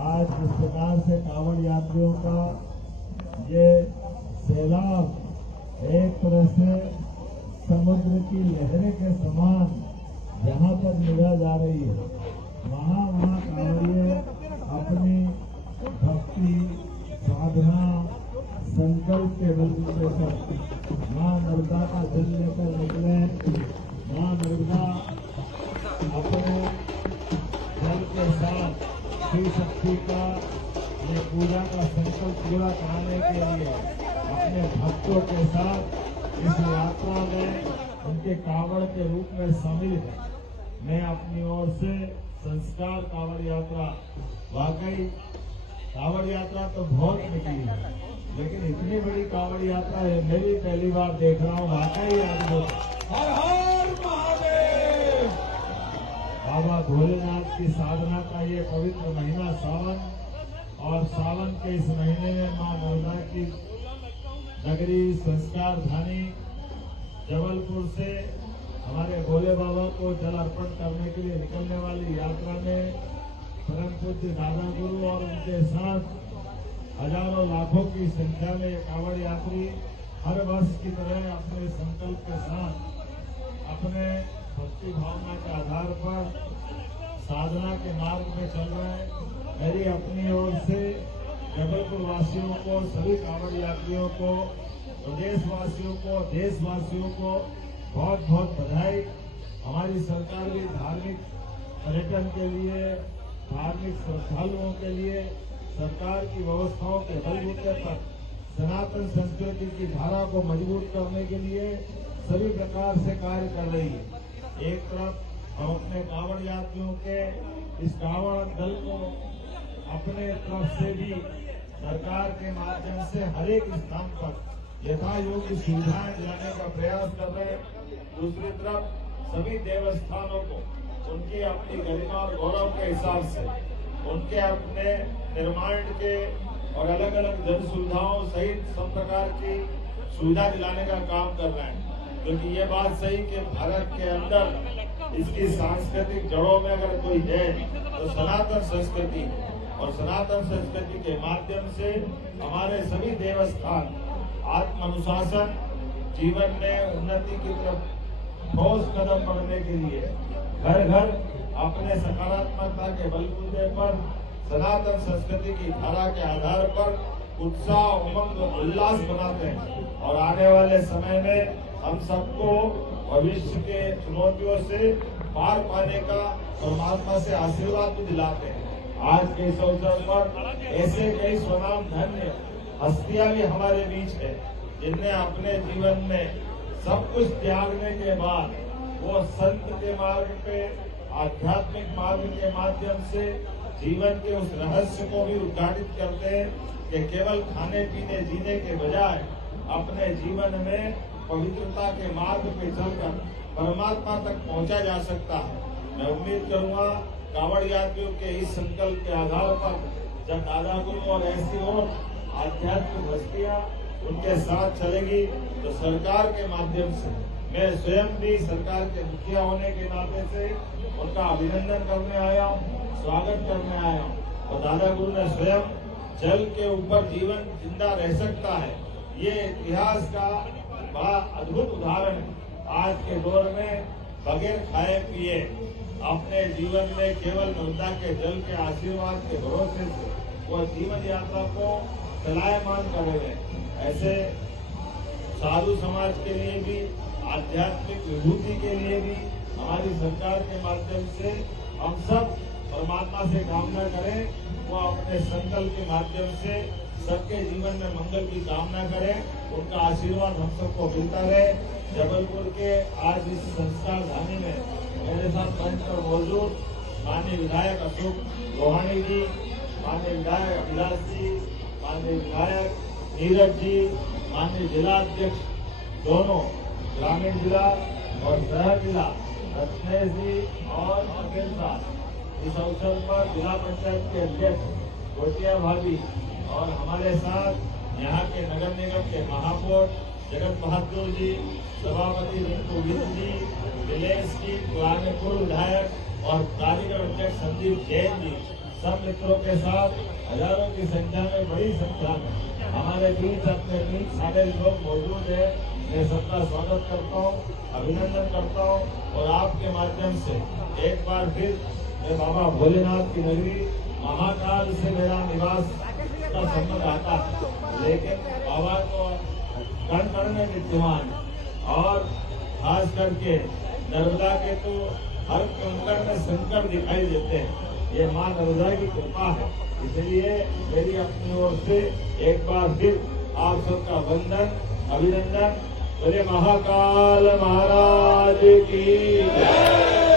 आज जिस प्रकार से कांवड़ यात्रियों का ये सैलाब एक तरह से समुद्र की लहरें के समान जहाँ पर निभा जा रही है, वहाँ कांवड़िए अपनी भक्ति साधना संकल्प के बल पर माँ नर्मदा का जल लेकर निकले। माँ नर्मदा अपने जल के साथ शिव शक्ति का ये पूजा का संकल्प पूरा कराने के लिए अपने भक्तों के साथ इस यात्रा में उनके कांवड़ के रूप में शामिल है। मैं अपनी ओर से संस्कार कांवड़ यात्रा, वाकई कांवड़ यात्रा तो बहुत निकली है, लेकिन इतनी बड़ी कांवड़ यात्रा है मैं भी पहली बार देख रहा हूँ। वाकई अद्भुत। हर हर महादेव। बाबा भोलेनाथ की साधना का ये पवित्र महीना सावन, और सावन के इस महीने में मां नर्मदा की नगरी संस्कार धानी जबलपुर से हमारे भोले बाबा को जल अर्पण करने के लिए निकलने वाली यात्रा में परम पूज्य दादा गुरु और उनके साथ हजारों लाखों की संख्या में कांवड़ यात्री हर वर्ष की तरह अपने संकल्प के साथ अपने भक्ति भावना के आधार पर साधना के मार्ग में चल रहे हैं। मेरी अपनी ओर से जबलपुर वासियों को, सभी कांवड़ यात्रियों को, प्रदेशवासियों को, देशवासियों को बहुत बहुत बधाई। हमारी सरकार भी धार्मिक पर्यटन के लिए, धार्मिक श्रद्धालुओं के लिए सरकार की व्यवस्थाओं के बलबूते पर सनातन संस्कृति की धारा को मजबूत करने के लिए सभी प्रकार से कार्य कर रही है। एक तरफ हम अपने कांवड़ यात्रियों के इस कांवड़ दल को अपने तरफ से भी सरकार के माध्यम से हर एक स्थान पर यथा योग्य सुविधाएं दिलाने का प्रयास कर रहे हैं। दूसरी तरफ सभी देवस्थानों को उनकी अपनी गरिमा और गौरव के हिसाब से उनके अपने निर्माण के और अलग अलग जन सुविधाओं सहित सब प्रकार की सुविधा दिलाने का काम कर रहे हैं। क्योंकि ये बात सही कि भारत के अंदर इसकी सांस्कृतिक जड़ों में अगर कोई है तो सनातन संस्कृति है, और सनातन संस्कृति के माध्यम से हमारे सभी देवस्थान आत्म अनुशासन, जीवन में उन्नति की तरफ ठोस कदम बढ़ने के लिए घर घर अपने सकारात्मकता के बलबूते पर सनातन संस्कृति की धारा के आधार पर उत्साह, उमंग, उल्लास बनाते हैं। और आने वाले समय में हम सबको भविष्य के चुनौतियों से पार पाने का परमात्मा से आशीर्वाद भी दिलाते हैं। आज के इस अवसर पर ऐसे कई स्वनाम धन्य हस्तियां भी हमारे बीच है, जिनने अपने जीवन में सब कुछ त्यागने के बाद वो संत के मार्ग पे, आध्यात्मिक मार्ग के माध्यम से जीवन के उस रहस्य को भी उद्घाटित करते हैं कि केवल खाने पीने जीने के बजाय अपने जीवन में पवित्रता के मार्ग पे चलकर परमात्मा तक पहुंचा जा सकता है। मैं उम्मीद करूंगा कांवड़ यात्रियों के इस संकल्प के आधार पर जब दादा गुरु और ऐसी और आध्यात्मिक हस्तियां उनके साथ चलेगी तो सरकार के माध्यम से मैं स्वयं भी सरकार के मुखिया होने के नाते से उनका अभिनंदन करने आया हूँ, स्वागत करने आया हूँ। और दादा गुरु ने स्वयं जल के ऊपर जीवन जिंदा रह सकता है, ये इतिहास का बड़ा अद्भुत उदाहरण है। आज के दौर में बगैर खाए पिए अपने जीवन में केवल नर्मदा के जल के आशीर्वाद के भरोसे से वो जीवन यात्रा को चलायमान कर रहे हैं। ऐसे साधु समाज के लिए भी, आध्यात्मिक विभूति के लिए भी हमारी सरकार के माध्यम से हम सब परमात्मा से कामना करें, वो अपने संकल्प के माध्यम से सबके जीवन में मंगल की कामना करें, उनका आशीर्वाद हम सबको मिलता रहे। जबलपुर के आज इस संस्कार धानी में मेरे साथ मंच पर मौजूद माननीय विधायक अशोक रोहानी जी, माननीय विधायक अभिलाष जी, माननीय विधायक नीरज जी, माननीय जिला अध्यक्ष दोनों ग्रामीण जिला और शहर जिला रत्नेश जी और अखिल साहब, इस अवसर पर जिला पंचायत के अध्यक्ष गोटिया भाभी और हमारे साथ यहाँ के नगर निगम के महापौर जगत बहादुर जी, सभापति रिंकू विंद जी, विलेज की पुराने पूर्व विधायक और कारीगर अध्यक्ष संदीप जैन जी, सब मित्रों के साथ हजारों की संख्या में, बड़ी संख्या में हमारे बीच अपने बीच सारे लोग मौजूद है। मैं सबका स्वागत करता हूँ, अभिनंदन करता हूँ और आपके माध्यम से एक बार फिर मैं बाबा भोलेनाथ की नगरी महाकाल से मेरा निवास का संबंध आता है, लेकिन बाबा को कण कण में विद्यमान और खास करके नर्मदा के तो हर कंकड़ में शंकर दिखाई देते हैं। ये माँ नर्मदा की कृपा है, इसलिए मेरी अपनी ओर से एक बार फिर आप सबका वंदन, अभिनंदन। बोले महाकाल महाराज की जय।